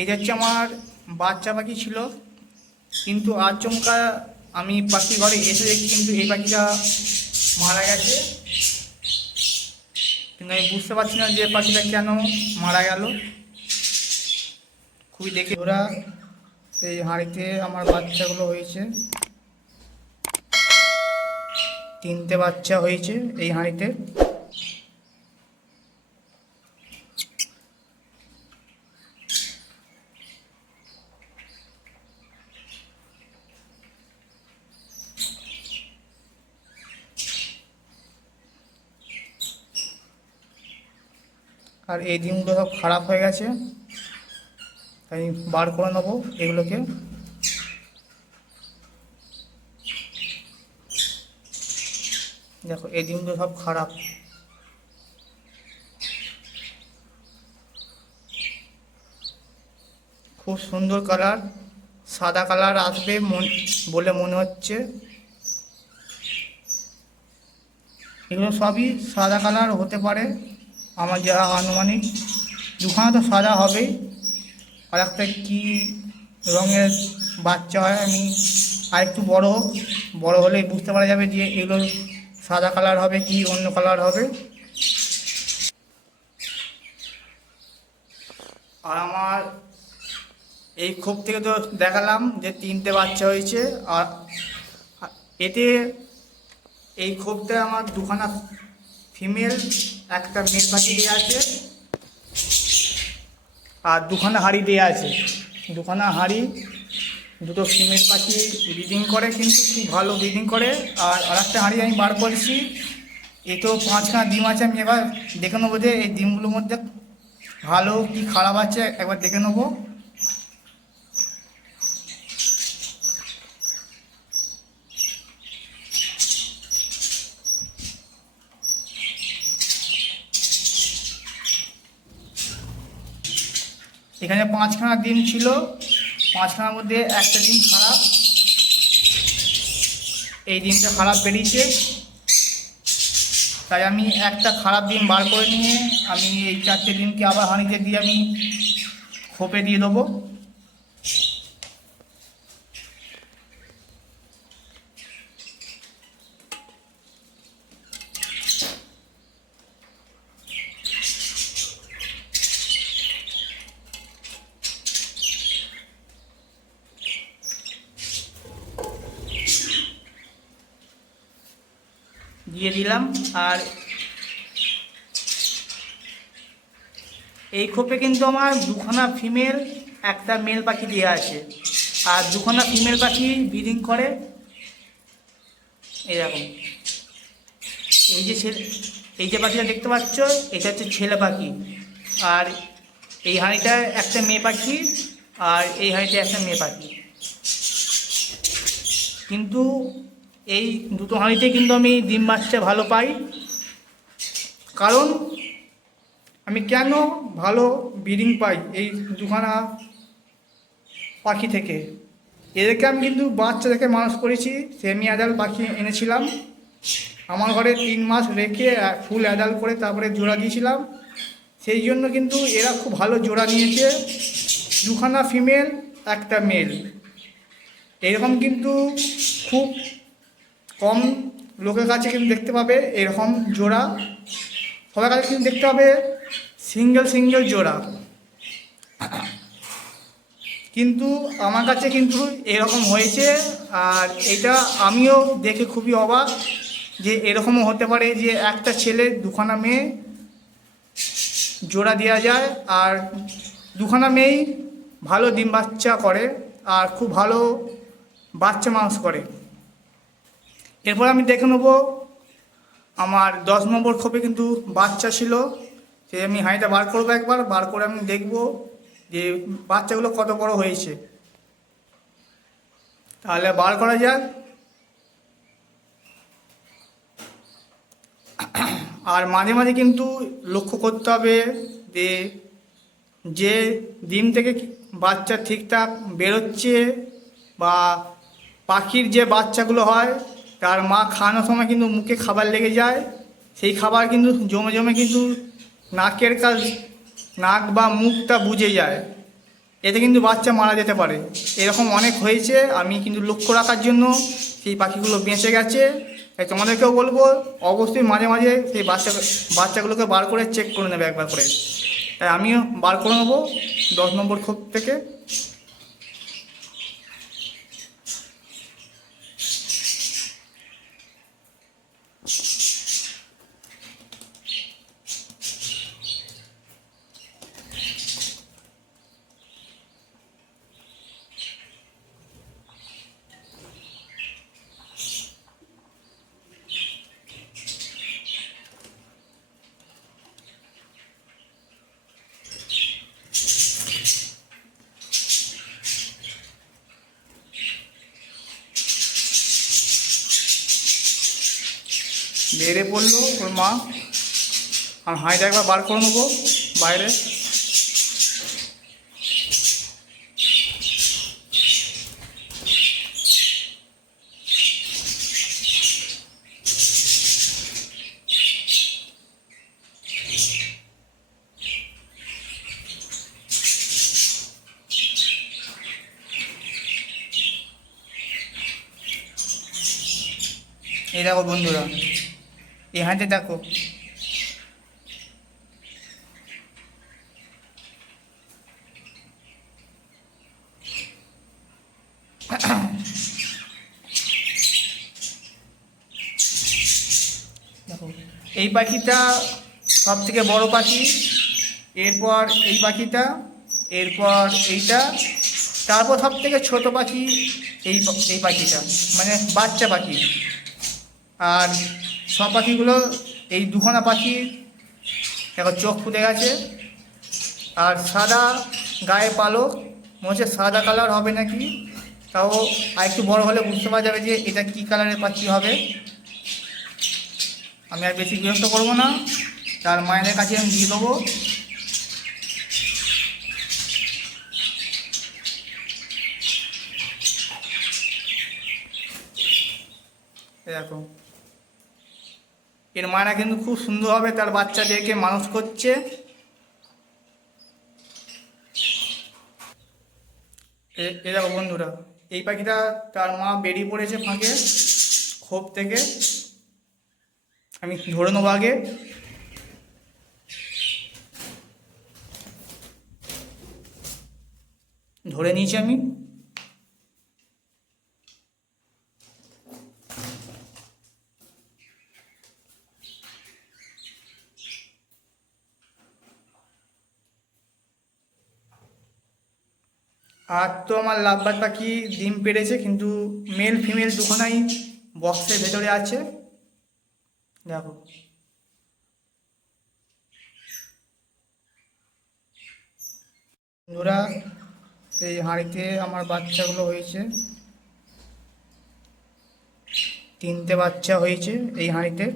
এটা হচ্ছে আমার বাচ্চা পাখি ছিল, কিন্তু আচমকা আমি পাখি ঘরে এসে দেখি কিন্তু এই পাখিটা মারা গেছে। কিন্তু আমি বুঝতে পারছি না যে পাখিটা কেন মারা গেল। খুবই দেখে ওরা এই হাঁড়িতে আমার বাচ্চাগুলো হয়েছে, 3টে বাচ্চা হয়েছে এই হাঁড়িতে। আর এই ডিমগুলো সব খারাপ হয়ে গেছে, তাই বার করে নেবো এগুলোকে। দেখো এই ডিমগুলো সব খারাপ। খুব সুন্দর কালার, সাদা কালার আসবে বলে মনে হচ্ছে। এগুলো সবই সাদা কালার হতে পারে, আমার যা আনুমানিক। দুখানা তো সাদা হবেই, আর একটা কী রঙের বাচ্চা হয় আমি আর একটু বড় হলেই বুঝতে পারা যাবে যে এগুলো সাদা কালার হবে কি অন্য কালার হবে। আর আমার এই খোপ থেকে তো দেখালাম যে 3টে বাচ্চা হয়েছে, আর এতে এই খোপতে আমার দুখানা ফিমেল একটা মেল পাখি দেওয়া আছে, আর দুখানা হাঁড়ি দেওয়া আছে। দুখানা হাঁড়ি, দুটো ফিমেল পাখি ব্রিডিং করে, কিন্তু খুব ভালো ব্রিডিং করে। আর আরেকটা হাঁড়ি আমি বার করেছি, এ তো 5খানা ডিম আছে। আমি এবার দেখে নেবো যে এই ডিমগুলোর মধ্যে ভালো কি খারাপ আছে, একবার দেখে নেবো। এখানে 5খানা ডিম ছিল, 5খানার মধ্যে একটা ডিম খারাপ। এই ডিমটা খারাপ বেরিয়েছে, তাই আমি একটা খারাপ ডিম বার করে নিয়ে আমি এই 4টে ডিমকে আবার হাঁড়িতে দিয়ে আমি খোপে দিয়ে দেবো। দিয়ে দিলাম। আর এই খোপে কিন্তু আমার দুখানা ফিমেল একটা মেল পাখি দেওয়া আছে, আর দুখানা ফিমেল পাখি ব্রিডিং করে। এরকম এই যে পাখিটা দেখতে পাচ্ছ, এটা হচ্ছে ছেলে পাখি। আর এই হাঁড়িটায় একটা মেয়ে পাখি, আর এই হাঁড়িটায় একটা মেয়ে পাখি। কিন্তু এই দুটো হাঁড়িতে কিন্তু আমি ডিম বাচ্চা ভালো পাই। কারণ আমি কেন ভালো ব্রিডিং পাই এই দুখানা পাখি থেকে, এদেরকে আমি কিন্তু বাচ্চা থেকে মানুষ করেছি। সেমি অ্যাডাল্ট পাখি এনেছিলাম আমার ঘরে, 3 মাস রেখে ফুল অ্যাডাল্ট করে তারপরে জোড়া দিয়েছিলাম। সেই জন্য কিন্তু এরা খুব ভালো জোড়া নিয়েছে, দুখানা ফিমেল একটা মেল। এরকম কিন্তু খুব কম লোকের কাছে কিন্তু দেখতে পাবে এরকম জোড়া। সবার কাছে কিন্তু দেখতে পাবে সিঙ্গেল জোড়া, কিন্তু আমার কাছে কিন্তু এরকম হয়েছে। আর এটা আমিও দেখে খুবই অবাক যে এরকমও হতে পারে যে একটা ছেলে দুখানা মেয়ে জোড়া দেওয়া যায়, আর দুখানা মেয়েই ভালো ডিম বাচ্চা করে আর খুব ভালো বাচ্চা মানুষ করে। এরপর আমি দেখে নেবো আমার 10 নম্বর খোপে কিন্তু বাচ্চা ছিল, সে আমি হাঁড়িটা বার করবো, একবার বার করে আমি দেখবো যে বাচ্চাগুলো কত বড় হয়েছে। তাহলে বার করা যাক। আর মাঝে মাঝে কিন্তু লক্ষ্য করতে হবে যে ডিম থেকে বাচ্চা ঠিকঠাক বেরোচ্ছে, বা পাখির যে বাচ্চাগুলো হয় তার মা খাওয়ানোর সময় কিন্তু মুখে খাবার লেগে যায়, সেই খাবার কিন্তু জমে কিন্তু নাকের কাছ নাক বা মুখটা বুজে যায়, এতে কিন্তু বাচ্চা মারা যেতে পারে। এরকম অনেক হয়েছে, আমি কিন্তু লক্ষ্য রাখার জন্য সেই পাখিগুলো বেঁচে গেছে। তাই তোমাদেরকেও বলবো অবশ্যই মাঝে মাঝে সেই বাচ্চাগুলোকে বার করে চেক করে নেবে একবার করে। তাই আমিও বার করে নেবো 10 নম্বর খোপ থেকে। বেড়ে পড়লো ওর মা, আর হাঁড়িটা একবার বার করে নেবো বাইরে। এই দেখো বন্ধুরা, এই হাঁড়িতে দেখো দেখো এই পাখিটা সব থেকে বড় পাখি, এরপর এই পাখিটা, এরপর এইটা, তারপর সব থেকে ছোটো পাখি এই পাখিটা, মানে বাচ্চা পাখি। আর সব পাখিগুলো এই দুখানা পাখি দেখো চোখ ফুটে গেছে, আর সাদা গায়ে পালক, মনে হচ্ছে সাদা কালার হবে নাকি, তাও আর একটু বড় হলে বুঝতে পারা যাবে যে এটা কী কালারের পাখি হবে। আমি আর বেশি বিরক্ত করবো না, তার মায়েদের কাছে আমি দিয়ে দেবো। দেখো এর মায়েরা কিন্তু খুব সুন্দরভাবে তার বাচ্চাদেরকে মানুষ করছে। এ দেখো বন্ধুরা, এই পাখিটা তার মা বেরিয়ে পড়েছে ফাঁকে খোপ থেকে। আমি ধরে নেবো আগে। ধরে নিয়েছি আমি। আর তো আমার লাভবার্ড পাখি ডিম পেড়েছে, কিন্তু মেল ফিমেল দুখানাই বক্সের ভেতরে আছে। দেখো বন্ধুরা, এই হাঁড়িতে আমার বাচ্চাগুলো হয়েছে, 3টে বাচ্চা হয়েছে এই হাঁড়িতে।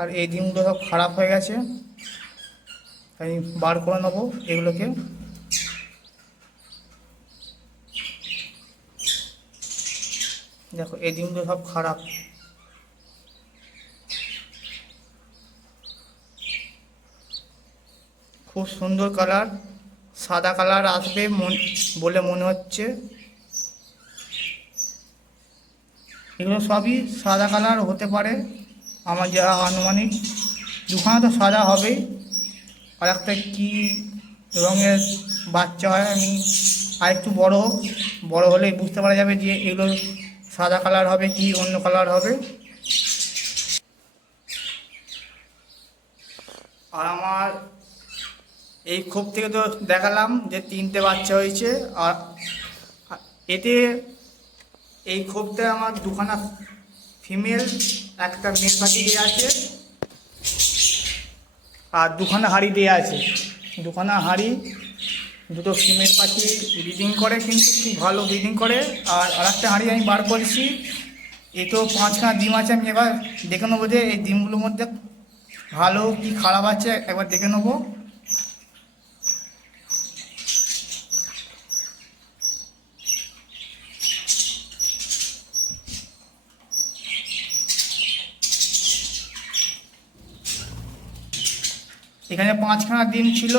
আর এই ডিমগুলো সব খারাপ হয়ে গেছে, তাই বার করে নেবো এগুলোকে। দেখো এই ডিমগুলো সব খারাপ। খুব সুন্দর কালার, সাদা কালার আসবে বলে মনে হচ্ছে। এগুলো সবই সাদা কালার হতে পারে, আমার যা আনুমানিক। দুখানা তো সাদা হবেই, আর একটা কী রঙের বাচ্চা হয়, আমি আর একটু বড় হলেই বুঝতে পারা যাবে যে এগুলো সাদা কালার হবে কি অন্য কালার হবে। আর আমার এই খোপ থেকে তো দেখালাম যে 3টে বাচ্চা হয়েছে, আর এতে এই খোপটা আমার দুখানা ফিমেল, একটা মেল পাখি দেওয়া আছে, আর দুখানা হাঁড়ি দেওয়া আছে। দুখানা হাঁড়ি, দুটো ফিমেল পাখি ব্রিডিং করে, কিন্তু খুব ভালো ব্রিডিং করে। আর আরেকটা হাঁড়ি আমি বার করেছি, এ তো 5খানা ডিম আছে। আমি এবার দেখে নেবো যে এই ডিমগুলোর মধ্যে ভালো কি খারাপ আছে একবার দেখে নেবো। এখানে 5খানা ডিম ছিল,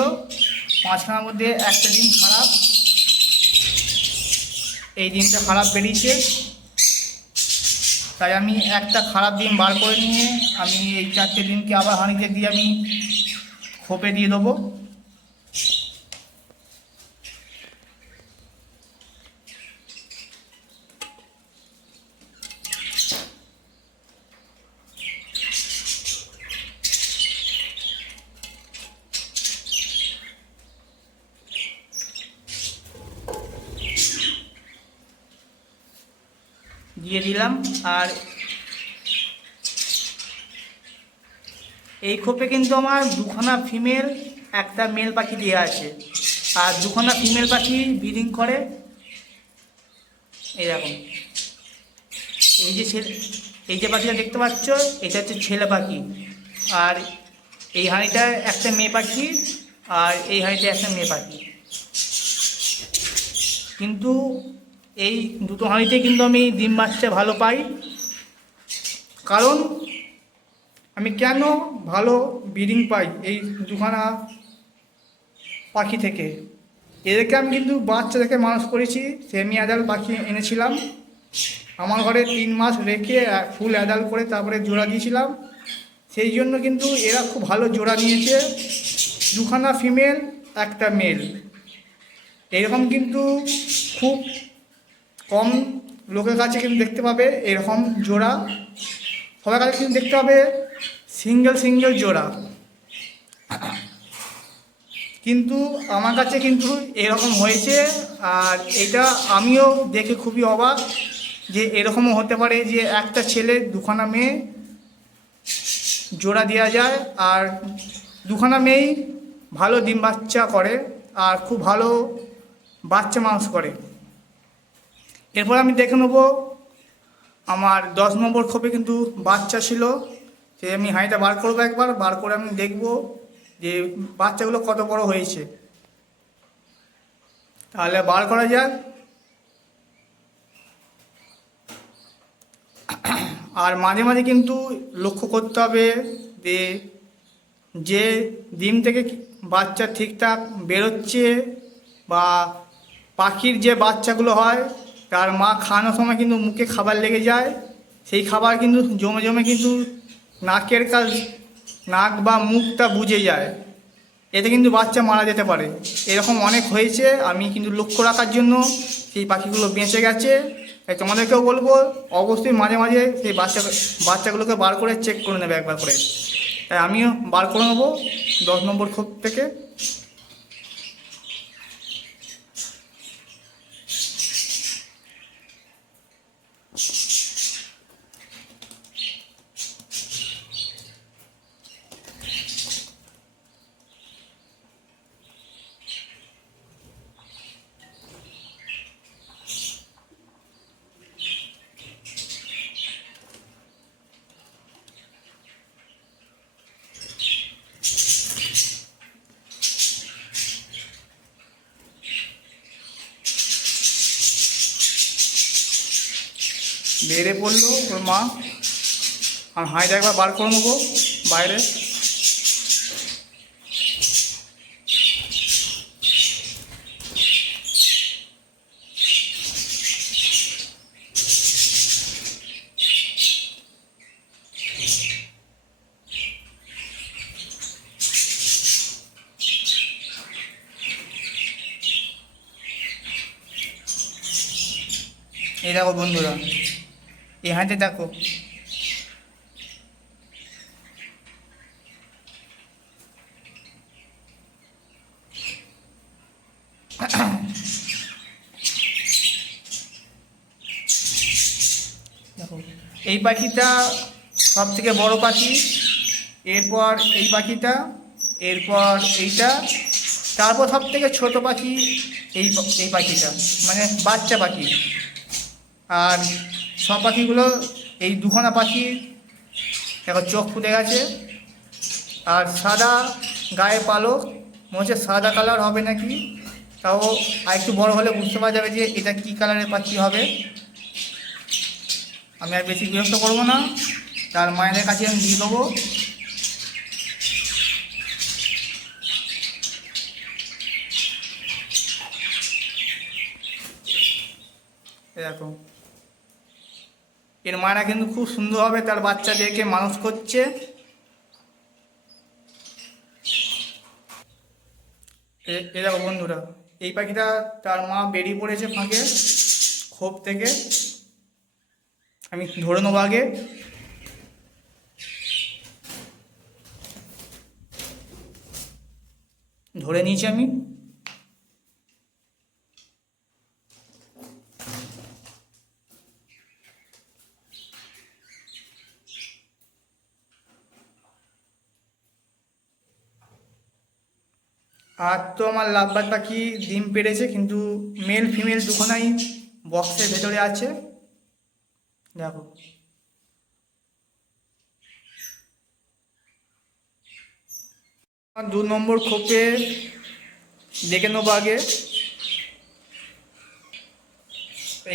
5খানার মধ্যে একটা ডিম খারাপ, এই ডিমটা খারাপ বেরিয়েছে। তাই আমি একটা খারাপ ডিম বার করে নিয়ে আমি এই 4টে ডিমকে আবার হাঁড়িতে দিয়ে আমি খোপে দিয়ে দেবো। দিয়ে দিলাম। আর এই খোপে কিন্তু আমার 2খানা ফিমেল একটা মেল পাখি দেওয়া আছে, আর 2খানা ফিমেল পাখি ব্রিডিং করে। এই দেখুন, এই যে পাখিটা দেখতে পাচ্ছ, এটা হচ্ছে ছেলে পাখি। আর এই হাঁড়িটায় একটা মেয়ে পাখি, আর এই হাঁড়িটায় একটা মেয়ে পাখি। কিন্তু এই দুটো হাঁড়িতে কিন্তু আমি ডিম বাচ্চা ভালো পাই। কারণ আমি কেন ভালো ব্রিডিং পাই এই 2খানা পাখি থেকে, এদেরকে আমি কিন্তু বাচ্চা থেকে মানুষ করেছি। সেমি অ্যাডাল্ট পাখি এনেছিলাম, আমার ঘরে 3 মাস রেখে ফুল অ্যাডাল্ট করে তারপরে জোড়া দিয়েছিলাম। সেই জন্য কিন্তু এরা খুব ভালো জোড়া নিয়েছে, 2খানা ফিমেল একটা মেল। এরকম কিন্তু খুব কম লোকের কাছে কিন্তু দেখতে পাবে এরকম জোড়া, সবার কাছে কিন্তু দেখতে পাবে সিঙ্গেল জোড়া। কিন্তু আমার কাছে কিন্তু এরকম হয়েছে। আর এটা আমিও দেখে খুবই অবাক যে এরকমও হতে পারে যে একটা ছেলে 2খানা মেয়ে জোড়া দেওয়া যায়, আর 2খানা মেয়েই ভালো ডিম বাচ্চা করে আর খুব ভালো বাচ্চা মানুষ করে। এরপর আমি দেখে নেব আমার 10 নম্বর খোপে কিন্তু বাচ্চা ছিল, সে আমি হাঁড়িটা বার করবো, একবার বার করে আমি দেখব যে বাচ্চাগুলো কত বড় হয়েছে। তাহলে বার করা যাক। আর মাঝে মাঝে কিন্তু লক্ষ্য করতে হবে যে ডিম থেকে বাচ্চা ঠিকঠাক বেরোচ্ছে, বা পাখির যে বাচ্চাগুলো হয় তার মা খাওয়ানোর সময় কিন্তু মুখে খাবার লেগে যায়, সেই খাবার কিন্তু জমে কিন্তু নাক বা মুখটা বুজে যায়, এতে কিন্তু বাচ্চা মারা যেতে পারে। এরকম অনেক হয়েছে, আমি কিন্তু লক্ষ্য রাখার জন্য সেই পাখিগুলো বেঁচে গেছে। তাই তোমাদেরকেও বলবো অবশ্যই মাঝে মাঝে সেই বাচ্চাগুলোকে বার করে চেক করে নেবে একবার করে। তাই আমিও বার করে নেবো 10 নম্বর খোপ থেকে। বেড়ে পড়লো ওর মা, আর হাঁড়িটা একবার বার করে নেবো বাইরে। এই দেখো বন্ধুরা, এই হাঁড়িতে দেখো দেখো এই পাখিটা সব থেকে বড় পাখি, এরপর এই পাখিটা, এরপর এইটা, তারপর সব থেকে ছোটো পাখি এই এই পাখিটা, মানে বাচ্চা পাখি। আর সব পাখিগুলো এই 2খানা পাখি দেখো চোখ ফুটে গেছে, আর সাদা গায়ে পালক, মনে হচ্ছে সাদা কালার হবে নাকি, তাও আর একটু বড় হলে বুঝতে পারা যাবে যে এটা কী কালারের পাখি হবে। আমি আর বেশি বিরক্ত করবো না, তার মায়েদের কাছে আমি দিয়ে দেবো। দেখো এর মায়েরা কিন্তু খুব সুন্দরভাবে তার বাচ্চাদেরকে মানুষ করছে। দেখো বন্ধুরা, এই পাখিটা তার মা বেরিয়ে পড়েছে ফাঁকে খোপ থেকে। আমি ধরে নেবো আগে। ধরে নিয়েছি আমি। আর তো আমার লাভবার্ড পাখি ডিম পেড়েছে, কিন্তু মেল ফিমেল দুখানাই বক্সের ভেতরে আছে। দেখো দু নম্বর খোপে দেখে নেবো আগে।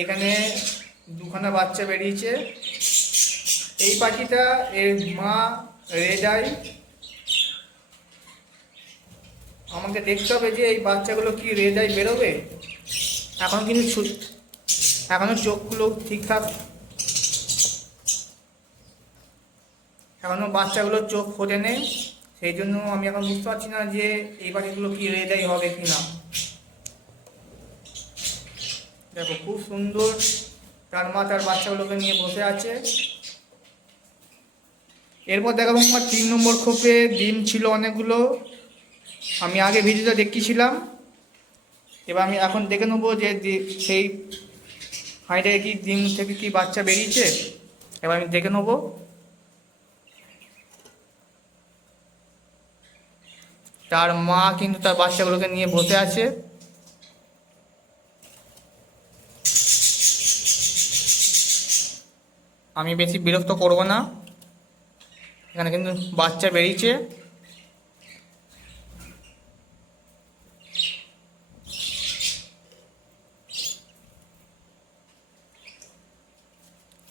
এখানে দুখানা বাচ্চা বেরিয়েছে। এই পাখিটা এর মা রেড আই। আমাকে দেখতে হবে যে এই বাচ্চাগুলো কি রেড আই বেরোবে। এখন কিন্তু এখনও চোখগুলো ঠিকঠাক, এখনও বাচ্চাগুলোর চোখ ফোটে নেই, সেই জন্য আমি এখন বুঝতে পারছি না যে এই পাখিগুলো কি রেড আই হবে কি না। দেখো খুব সুন্দর তার মা তার বাচ্চাগুলোকে নিয়ে বসে আছে। এরপর দেখাবো আমার 3 নম্বর খোপে ডিম ছিল অনেকগুলো। আমি আগে ভিডিওটা দেখিয়েছিলাম, এবার আমি এখন দেখে নেবো যে সেই হাঁড়িতে কি ডিম থেকে কি বাচ্চা বেরিয়েছে। এবার আমি দেখে নেবো। তার মা কিন্তু তার বাচ্চাগুলোকে নিয়ে বসে আছে। আমি বেশি বিরক্ত করব না। এখানে কিন্তু বাচ্চা বেরিয়েছে।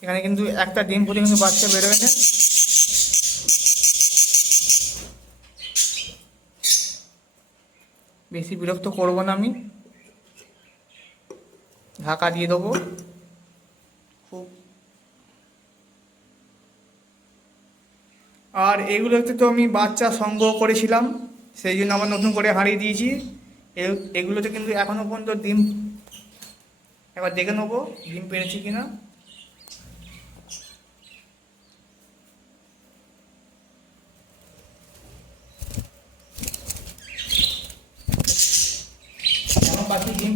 এখানে কিন্তু একটা ডিম ফুটে কিন্তু বাচ্চা বেরোবে না। বেশি বিরক্ত করব না, আমি ঢাকা দিয়ে দেবো। খুব আর এগুলোতে তো আমি বাচ্চা সংগ্রহ করেছিলাম, সেই জন্য আবার নতুন করে হারিয়ে দিয়েছি। এগুলোতে কিন্তু এখনও পর্যন্ত ডিম, এবার দেখে নেবো ডিম পেরেছি কিনা। আমার পাখি ডিম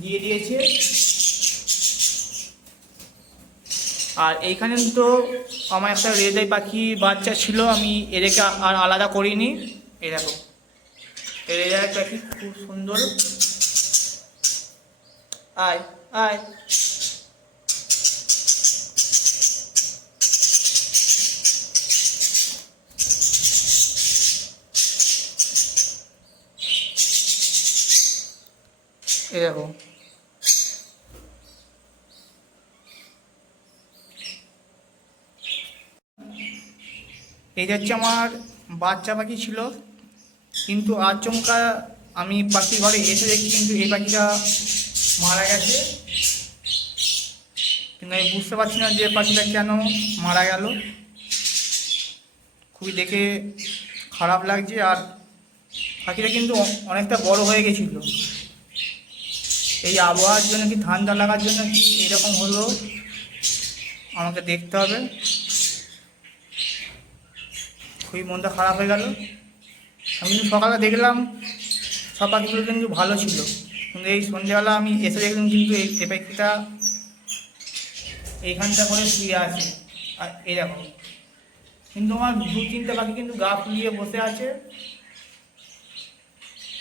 দিয়ে দিয়েছে। আর এইখানে তো আমার একটা রেড আই পাখি বাচ্চা ছিল, আমি এদেরকে আর আলাদা করিনি। এই দেখো এই রেড আই পাখি খুব সুন্দর। আয় আয়, এই দেখো এইটা হচ্ছে আমার বাচ্চা পাখি ছিল, কিন্তু আচমকা আমি পাখির ঘরে এসে দেখি কিন্তু এই পাখিটা মারা গেছে। কিন্তু আমি বুঝতে পারছি না যে পাখিটা কেন মারা গেল। খুবই দেখে খারাপ লাগছে। আর পাখিটা কিন্তু অনেকটা বড় হয়ে গেছিল। এই আবহাওয়ার জন্য কি, ঠান্ডা লাগার জন্য কি এরকম হলো, আমাকে দেখতে হবে। খুবই মনটা খারাপ হয়ে গেল। আমি কিন্তু সকালে দেখলাম সব পাখিগুলো কিন্তু ভালো ছিল, কিন্তু এই সন্ধ্যেবেলা আমি এসে দেখলাম কিন্তু এই পাখিটা এইখানটা করে শুয়ে আছে। আর এরকম কিন্তু আমার 2-3টে পাখি কিন্তু গা ফুলিয়ে বসে আছে।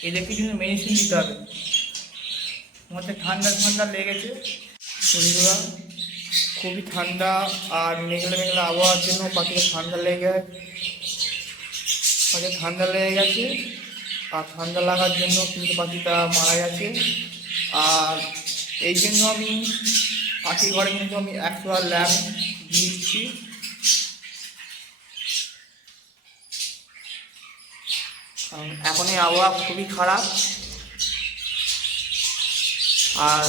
এদেরকে কিন্তু মেডিসিন দিতে হবে, মধ্যে ঠান্ডা ঠান্ডা লেগেছে। বন্ধুরা খুবই ঠান্ডা আর মেঘলা মেঘলা আবহাওয়ার জন্য পাখিদের ঠান্ডা লেগে পাখির ঠান্ডা লেগে গেছে, আর ঠান্ডা লাগার জন্য কিন্তু পাখিটা মারা গেছে। আর এই জন্য আমি পাখির ঘরে কিন্তু আমি একটা ল্যাম্প দিচ্ছি। কারণ এখন এই আবহাওয়া খুবই খারাপ, আর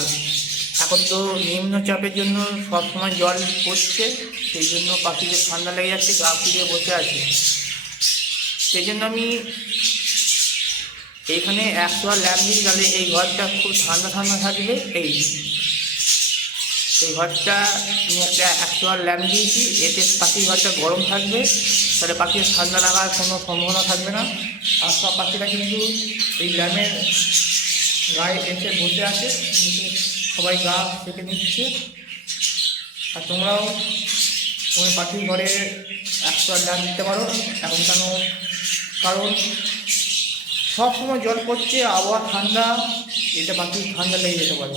এখন তো নিম্নচাপের জন্য সবসময় জল পড়ছে, সেই জন্য পাখিদের ঠান্ডা লেগে যাচ্ছে, গা ফিরে বসে আছে। সেই জন্য আমি এইখানে একটা ল্যাম্প দিই, তাহলে এই ঘরটা খুব ঠান্ডা ঠান্ডা থাকবে। এই ঘরটা আমি একটা ল্যাম্প দিয়েছি, এতে পাখির ঘরটা গরম থাকবে, তাহলে পাখির ঠান্ডা লাগার কোনো সম্ভাবনা থাকবে না। আর সব পাখিরা কিন্তু এই ল্যাম্পের গায়ে এসে বসে আছে, কিন্তু সবাই গা সেঁকে নিচ্ছে। আর তোমরাও তোমার পাখির ঘরে একটা ল্যাম্প দিতে পারো এখন। কারণ সব সময় জল পড়ছে, আবহাওয়া ঠান্ডা, এটা পাখির ঠান্ডা লেগে যেতে পারে।